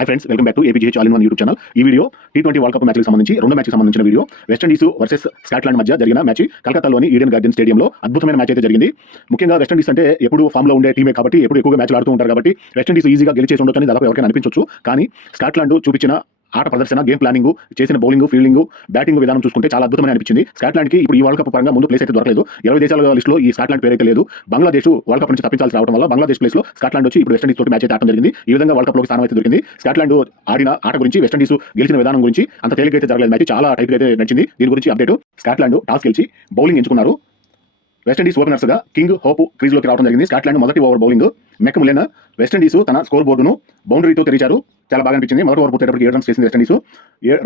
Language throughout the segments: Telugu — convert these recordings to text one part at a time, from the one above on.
Hi friends welcome back to APGH all in one YouTube channel ఈ video T twenty world cup మ్యాచ్కి సంబంధించి రెండు మ్యాచ్కి సంబంధించిన వీడియో వెస్టిండీస్ వర్సెస్ స్కాట్లాండ్ మధ్య జరిగిన మ్యాచ్ కలకత్తాలోని ఈడెన్ గార్డెన్ స్టేడియంలో అద్భుతమైన మ్యాచ్ అయితే జరిగింది. ముఖ్యంగా వెస్టిండీస్ అంటే ఎప్పుడు ఫామ్లో ఉండే టీమే కాబట్టి ఎప్పుడు ఎక్కువగా మ్యాచ్లు ఆడుతూ ఉంటారు కాబట్టి వెస్టిండీస్ ఈజీగా గెలిచేసి ఉండొచ్చు దాదాపు ఎవరికైనా అనిపించవచ్చు కానీ స్కాట్లాండ్ చూపించిన ఆట ప్రదర్శన గేమ్ ప్లానింగ్ చేసిన బౌలింగ్ ఫీల్డింగ్ బ్యాటింగ్ విధానం చూసుకుంటే చాలా అద్భుతమైన అనిపించింది. స్కాట్లాండ్కి ఇప్పుడు ఈ వరల్డ్ కప్ పరంగా ముందు ప్లేస్ అయితే దొరకలేదు. ఇరవై దేశాల లిస్టులో ఈ స్కాట్లాండ్ పేరు అయితే లేదు. బంగ్లాదేశ్ వరల్డ్ కప్ నుంచి తప్పించాల్సి రావడం వల్ల బంగ్లాదేశ్ ప్లేస్లో స్కాట్లాండ్ వచ్చి ఇప్పుడు వెస్టిండీస్ తోటి మ్యాచ్ అయితే ఆడడం జరిగింది. ఈ విధంగా వరల్డ్ కప్లోకి స్థానం అయితే దొరికింది. స్కాట్లాండ్ ఆడిన ఆట గురించి వెస్టిండీస్ గెలిచిన విధానం గురించి అంత తేలికైతే జరగలేదు. మ్యాచ్ చాలా టైప్ అయితే నచ్చింది దీని గురించి అప్డేట్ స్కాట్లాండ్ టాస్ గెలిచి బౌలింగ్ ఎంచుకున్నారు. వెస్టిండీస్ ఓపెనర్స్గా కింగ్ హోప్ క్రీజ్లోకి రావడం జరిగింది. స్కాట్లాండ్ మొదటి over bowling McMullen West Indies తన స్కోర్ బోర్డును బౌండరీతో తెరిచారు. చాలా బాగా అనిపించింది. మొదటి ఓవర్ పూర్తేటప్పటికి ఏడు రన్స్ చేసింది వెస్టిండీస్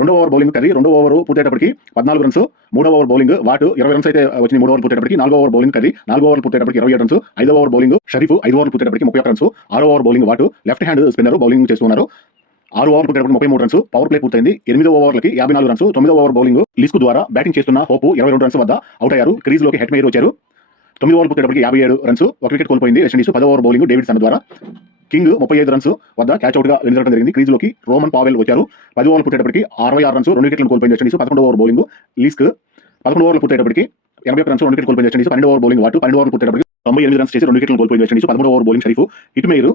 రెండో ఓవర్ బౌలింగ్ కర్రీ రెండో ఓవర్ పూర్తేటప్పటికి పద్నాలుగు రన్స్ మూడో ఓవర్ బౌలింగ్ వాటు ఇరవై రన్స్ అయితే వచ్చింది మూడో ఓవర్ పూర్తేటప్పటికి నాలుగో ఓవర్ బౌలింగ్ కర్రీ నాలుగో ఓవర్ పూర్తేటప్పటికి ఇరవై ఏడు రన్స్ ఐదో ఓవర్ బౌలింగ్ షరీఫ్ ఐదో ఓవర్ పూర్తేటప్పటికి ముప్పై ఒక్క రన్స్ ఆరో over bowling Watt left hand spinner bowling చేస్తున్నారు. ఆరు ఓవర్ పూర్తేటప్పుడు ముప్పై మూడు రన్స్ పవర్ ప్లే పూర్తయింది. ఎనిమిదో ఓవర్లకి యాభై నాలుగు రన్స్ తొమ్మిదో ఓవర్ బౌలింగ్ లిస్క్ ద్వారా బ్యాటింగ్ చేస్తున్న హోపు ఇరవై రెండు రన్స్ వద్ద అవుట్ అయ్యారు. క్రీజ్లోకి హెడ్ మేయర్ వచ్చారు. తొమ్మిది ఓవర్లు పూర్తేటప్పటికి యాభై ఏడు రన్స్ ఒక వికెట్ కోల్పోయింది వెస్టిండీస్ పదో ఓవర్ బౌలింగ్ డేవిడ్ సన్ ద్వారా. కింగ్ ముప్పై ఐదు రన్స్ వద్ద క్యాచ్ అవుట్గా జరిగింది. క్రీజ్లోకి రోమన్ పావెల్ వచ్చారు. పది ఓవర్లు పుట్టేటప్పటికి అరవై ఆరు రన్స్ రెండు వికెట్లు కోల్పోయింది వెస్టిండీస్ పదకొండు ఓవర్ బౌలింగ్ లీస్క్ పదకొండు ఓవర్లు పుట్టేటప్పటికి ఎనభై ఒక్క రన్స్ రెండు వికెట్లు కోల్పోయింది వెస్టిండీస్ పన్నెండు ఓవర్ బౌలింగ్ వాటు పన్నెండు ఓవర్లు పుట్టేటప్పటికి తొంభై ఎనిమిది రన్స్ చేసి రెండు వికెట్లు కోల్పోయింది వెస్టిండీస్ పదమూడు over bowling Sharif Hetmyer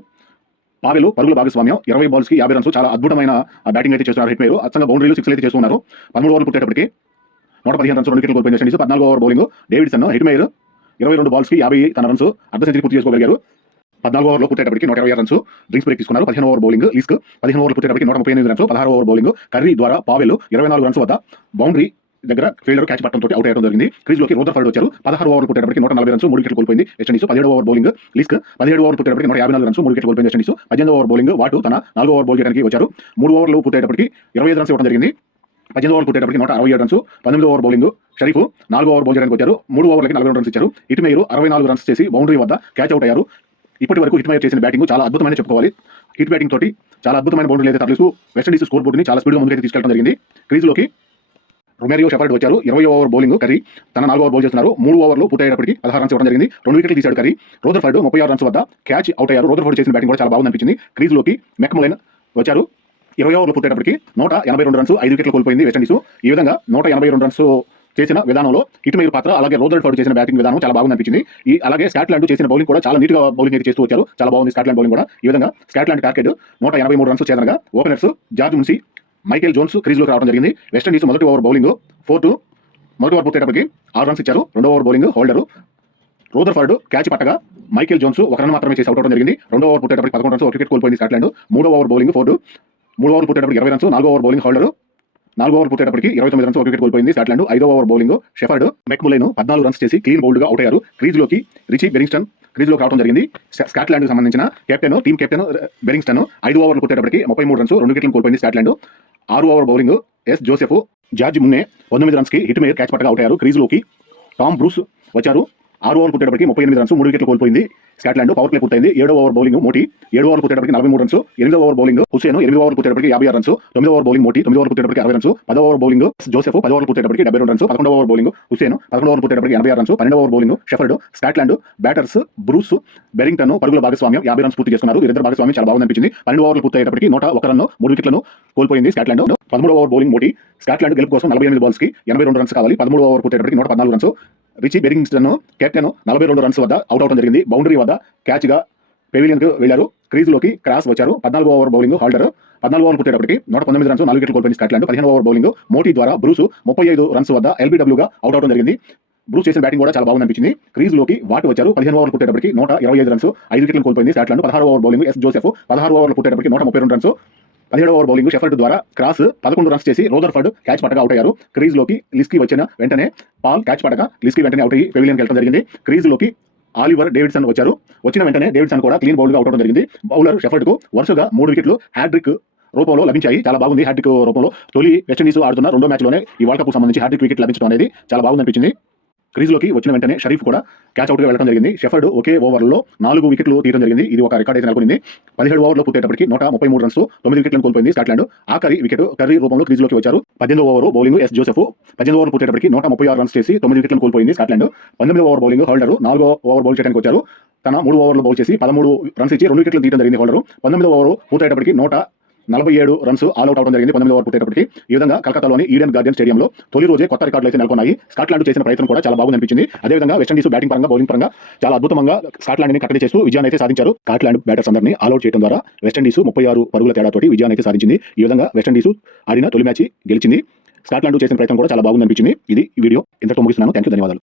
Powell పరుగుల భాగస్వామ్యం ఇరవై బాల్స్కి యాభై రన్స్ చాలా అద్భుతమైన బ్యాటింగ్ అయితే చేస్తున్నారు హిట్ మేయర్ అచ్చంగా బౌండరీలు సిక్స్ అయితే చేస్తున్నారు. పదమూడు ఓవర్లు పుట్టేటప్పటికి నూట పదిహేను రన్స్ రెండు వికెట్లు కోల్పోయింది వెస్టిండీస్ పద్నాలుగు over bowling Davidson Hetmyer ఇరవై రెండు బాల్స్కి యాభై తన రన్స్ అర్ధ సెంచరీ పూర్తి చేసుకోగలిగారు. పద్నాలుగు ఓవర్లో పుట్టేటప్పటికి నూట ఇరవై ఆరు రన్స్ డ్రింక్స్ బ్రేక్ తీసుకున్నారు. పదిహేను ఓవర్ బౌలింగ్ లీస్క్ పదిహేను ఓవర్లు పుట్టేటప్పటికి నూట ముప్పై ఎనిమిది రన్స్ పదహారు ఓవర్ బౌలింగ్ కర్రీ ద్వారా పావెల్ ఇరవై నాలుగు రన్స్ వద్ద బౌండరీ దగ్గర ఫీల్డర్ క్యాచ్ పట్టడంతో అవుట్ అయ్యడం జరిగింది. క్రీజ్లోకి రోదర్ ఫర్డ్ వచ్చారు. పదహారు ఓవర్ పుట్టేటప్పటికి నూట నలభై రన్స్ మూడు వికెట్లు కోల్పోయింది వెస్టిండీస్ పదిహేడు ఓవర్ బౌలింగ్ లిస్క్ పదిహేడు ఓవర్ పుట్టేటప్పటికి నూట యాభై నాలుగు రన్స్ మూడు వికెట్లు కోల్పోయింది వెస్టిండీస్ పద్దెనిమిది ఓవర్ బౌలింగ్ వాటు తన నాలుగు ఓవర్ బౌల్ చేయడానికి వచ్చారు. మూడు ఓవర్లు పుట్టేటప్పటికి ఇరవై ఐదు రన్స్ ఇవ్వడం జరిగింది. పద్దెనిమిది ఓవర్ కొట్టేటప్పటికి నూట అరవై ఏడు రన్స్ పంతొమ్మిది ఓవర్ బౌలింగ్ షరీఫ్ నాలుగో ఓవర్ బౌల్ చేయడానికి వచ్చారు మూడు ఓవర్లకి నలభై రెండు రన్స్ ఇచ్చారు. ఇటు మీరు అరవై నాలుగు రన్స్ చేసి బౌండరీ వద్ద క్యాచ్ అవుట్ అయ్యారు. ఇప్పటి వరకు హిట్మేయర్ చేసిన బ్యాటింగ్ చాలా అద్భుతమైన చెప్పుకోవాలి. హిట్ బ్యాటింగ్ తోటి చాలా అద్భుతమైన బౌండరీ అయితే తరలిస్తూ వెస్టిండీస్ స్కోర్ బోర్డుని చాలా స్పీడ్గా ముందుకైతే తీసుకెళ్ళడం జరిగింది. క్రీజ్లోకి రొమేరియో షెఫర్డ్ వచ్చారు. ఇరవై ఓవర్ బౌలింగ్ కర్రీ. తన నాలుగు ఓవర్ బౌల్ చేస్తున్నారు. మూడు ఓవర్లు పూర్తయ్యేటప్పటికి పదహారు రన్స్ ఇవ్వడం జరిగింది. రెండు వికెట్లు తీశాడు కర్రీ. రోదర్ఫర్డ్ ముప్పై ఆరు రన్స్ వద్ద క్యాచ్ అవుట్ అయ్యారు. రోదర్ఫర్డ్ చేసిన బ్యాటింగ్ కూడా చాలా బాగుంది అనిపించింది. క్రీజ్లోకి మెక్మలైన్ వచ్చారు. ఇరవై ఓవర్లు పూర్తయినప్పటికీ నూట ఎనభై రెండు రన్స్ ఐదు వికెట్లు కోల్పోయింది వెస్టిండీస్ ఈ విధంగా నూట ఎనభై రెండు రన్స్ చేసిన విధానంలో ఇటు మీరు పాత్ర అలాగే రోజర్ ఫోర్డ్ చేసిన బ్యాటింగ్ విధానం చాలా బాగుంది అనిపించింది. ఈ అలాగే స్కాట్లాండ్ చేసిన బౌలింగ్ కూడా చాలా నీట్గా బౌలింగ్ అయితే చేస్తూ వచ్చారు. చాలా బాగుంది స్కాట్లాండ్ బౌలింగ్ కూడా. ఈ విధంగా స్కాట్లాండ్ టార్గెట్ నూట ఎనభై మూడు runs చేదనగా openers George Munsey Michael Jones క్రీజ్లోకి రావడం జరిగింది. వెస్టిండీస్ మొదటి ఓవర్ బౌలింగ్ ఫోర్ టు మొదటి ఓవర్ పూర్తయ్యేటప్పటికి ఆరు రన్స్ ఇచ్చారు. రెండో over bowling Holder Rutherford catch పట్టగా Michael Jones ఒక రన్ మాత్రమే చేసి అవుట్ అవడం జరిగింది. రెండో ఓవర్ పుట్టేటప్పటికి పదకొండు రన్స్ ఒక వికెట్ కోల్పోయింది స్కాట్లాండ్. మూడో ఓవర్ బౌలింగ్ ఫోర్ మూడు ఓవర్ పుట్టేటప్పుడు ఇరవై రన్స్ నాలుగో ఓవర్ బౌలింగ్ హోల్డర్. నాలుగో ఓవర్ పుట్టేటప్పటికి ఇరవై తొమ్మిది రన్స్ ఒక వికెట్ కోల్పోయింది స్కాట్లాండ్. ఐదో ఓవర్ బౌలింగ్ షెఫర్డ్ మెక్ములైన్ పద్నాలుగు రన్స్ చేసి క్లీన్ బౌల్డ్గా అవుట్ అయ్యారు. క్రీజ్లోకి రిచి బెరింగ్స్టన్ క్రీజ్లోకి రావడం జరిగింది. స్కాట్లాండ్ సంబంధించిన కెప్టెన్ టీమ్ కెప్టెన్ బెరింగ్స్టన్ ఐదు ఓవర్లు పుట్టేటప్పటికి ముప్పై మూడు రన్స్ రెండు వికెట్లు కోల్పోయింది స్కాట్లాండ్. ఆరు over bowling S Joseph George Munsey పంతొమ్మిది రన్స్కి హిట్ మేయర్ క్యాచ్ పట్టగా అవుట్ అయ్యారు. క్రీజ్లోకి టామ్ బ్రూస్ వచ్చారు. ఆరు ఓవర్ పుట్టేటప్పటికి ముప్పై ఎనిమిది రన్స్ మూడు వికెట్లు కోల్పోయింది. స్కాట్లాండ్ పవర్ ప్లే పూర్తయింది. ఏడో ఓవర్ బౌలింగ్ మోటీ. ఏడు ఓవర్ పుట్టేటప్పటికి నలభై మూడు రన్స్ ఎనిమిదో ఓవర్ బౌలింగ్ హుసేన్ ఎనిమిది ఓవర్ పుట్టేటప్పటికి యాభై ఆరు రన్స్ తొమ్మిదో ఓవర్ బౌలింగ్ మోటీ తొమ్మిది ఓవర్ పుట్టేటప్పటికి అరవై రన్స్ పదో ఓవర్ బౌలింగ్ జోసెఫ్ పదో ఓవర్ పుట్టేటప్పటికి డెబ్బై రెండు రన్స్ పదకొండో ఓవర్ బౌలింగ్ హుసేన్ పదకొండు ఓవర్ పుట్టేటప్పటికి ఎనభై ఆరు రన్స్ పన్నెండో over bowling Shepherd Scotland batters Bruce Berrington పరుగుల భాగస్వామ్యం యాభై రన్స్ పూర్తి చేసుకున్నారు. వీరిద్దరు భాగస్వామ్యం చాలా బాగుంది అనిపించింది. పన్నెండు ఓవర్లు పూర్తయ్యేటప్పటికి నూట ఒక రన్ మూడు వికెట్లను కోల్పోయింది స్కాట్లాండ్. పదమూడు ఓవర్ బౌలింగ్ మోటీ. స్కాట్లాండ్ గెలుపు కోసం నలభై ఎనిమిది బాల్స్కి ఎనభై రెండు రన్స్ కావాలి. పదమూడు ఓవర్ పుట్టేటప్పటికి నూట పద్నాలుగు రన్స్. రిచీ బెరింగ్స్టన్ కెప్టెన్ నలభై రెండు రన్స్ వద్ద అవుట్ అవడం జరిగింది. బౌండరీ వద్ద క్యాచ్గా పెవిలియన్కు వెళ్ళారు క్రీజ్లోకి క్రాస్ వచ్చారు. పద్నాలుగు ఓవర్ బౌలింగ్ హాల్డర్. పద్నాలుగు ఓవర్ పుట్టేటప్పటికి నూట పంతొమ్మిది రన్స్ నాలుగు వికెట్లు కోల్పోయింది స్కాట్లాండ్ పదిహేను ఓవర్ బౌలింగ్ మోటీ ద్వారా బ్రూస్ ముప్పై ఐదు రన్స్ వద్ద ఎల్బీడబ్ల్యూగా అవుట్ అవడం జరిగింది. బ్రూస్ చేసిన బ్యాటింగ్ కూడా చాలా బాగుంది అనిపించింది. క్రీజ్లోకి వాటు వచ్చారు. పదిహేను ఓవర్లు పుట్టేటప్పటికి నూట ఇరవై ఐదు రన్స్ ఐదు వికెట్లు కోల్పోయింది స్కాట్లాండ్. పదహారు ఓవర్ బౌలింగ్ ఎస్ జోసెఫ్ పదహారు ఓవర్లు పుట్టేటప్పటికి నూట ముప్పై రెండు రన్స్ పదిహేడు ఓవర్ బౌలింగ్ షెఫర్డ్ ద్వారా క్రాస్ పదకొండు రన్స్ చేసి రోదర్ఫర్డ్ క్యాచ్ పట్టగా అవుట్ అయ్యారు. క్రీజ్లోకి లిస్కీ వచ్చిన వెంటనే పాల్ క్యాచ్ పట్టగా లిస్కి వెంటనే అవుట్ అయ్యి పెవిలియన్కి వెళ్ళడం జరిగింది. క్రీజ్లోకి ఆలివర్ డేవిడ్సన్ వచ్చారు. వచ్చిన వెంటనే డేవిడ్సన్ కూడా క్లీన్ బౌల్గా అవుట్ అవడం జరిగింది. బౌలర్ షెఫర్డ్కు వరుసగా మూడు వికెట్లు హ్యాడ్రిక్ రూపంలో లభించాయి. చాలా బాగుంది హ్యాట్రిక్ రూపంలో. తొలి వెస్టిండీస్ ఆడుతున్న రెండో మ్యాచ్లోనే ఈ వరల్డ్ కప్ సంబంధించి హ్యాట్రిక్ వికెట్ లభించడం అనేది చాలా బాగుంది అనిపించింది క్రీజ్లోకి వచ్చిన వెంటనే షరీఫ్ కూడా క్యాచ్ అవుట్గా వెళ్ళడం జరిగింది. షెఫర్డ్ ఒకే ఓవర్లో నాలుగు వికెట్లు తీయడం జరిగింది. ఇది ఒక రికార్డ్ అయితే నెలకొంది పదిహేడు ఓవర్లో పూర్తయ్యేటప్పటికి నూట ముప్పై మూడు రన్స్ తొమ్మిది వికెట్లను కోల్పోయింది స్కాట్లాండ్. ఆఖరి వికెట్ కర్రీ రూపంలో క్రీజ్లోకి వచ్చారు. పద్దెనిమిది ఓవర్ బౌలింగ్ ఎస్ జోసెఫ్. పద్దెనిమిది ఓవర్ పూర్తయ్యేటప్పటికి నూట ముప్పై ఆరు రన్స్ చేసి తొమ్మిది వికెట్లను కోల్పోయింది స్కాట్లాండ్. పంతొమ్మిది ఓవర్ బౌలింగ్ హోల్డర్ నాలుగో ఓవర్ బౌల్ చేయడానికి వచ్చారు. తన మూడు ఓవర్లు బౌల్ చేసి పదమూడు రన్స్ ఇచ్చి రెండు వికెట్లు తీయడం జరిగింది హోల్డర్. పంతొమ్మిది ఓవర్ పూర్తయ్యేటప్పటికి నూట నలభై ఏడు రన్స్ ఆల్అౌట్ అవడం జరిగింది. పంతొమ్మిది ఓవర్ పుట్టేటప్పటికి ఈ విధంగా కలకత్తాలోని ఈడెన్ గార్డెన్ స్టేడియంలో తొలి రోజే కొత్త రికార్డులు అయితే నెలకొన్నాయి. స్కాట్లాండ్ చేసిన ప్రయత్నం కూడా చాలా బాగుంది అనిపించింది. అదేవిధంగా వెస్టిండీస్ బ్యాటింగ్ పరంగా బౌలింగ్ పరంగా చాలా అద్భుతంగా స్కాట్లాండ్ని కట్టడి చేస్తూ విజయాన్ని అయితే సాధించారు. స్కాట్లాండ్ బ్యాటర్స్ అందరినీ ఆల్అౌట్ చేయడం ద్వారా వెస్టిండీస్ ముప్పై ఆరు పరుగుల తేడాతోటి విజయాన్ని అయితే సాధించింది. ఈ విధంగా వెస్టిండీస్ ఆడిన తొలి మ్యాచ్ గెలిచింది. స్కాట్లాండ్ చేసిన ప్రయత్నం కూడా చాలా బాగుంది అనిపించింది. ఇది వీడియో. ఇంతతో ముగిస్తున్నాను. థ్యాంక్ యూ ధన్యవాదాలు.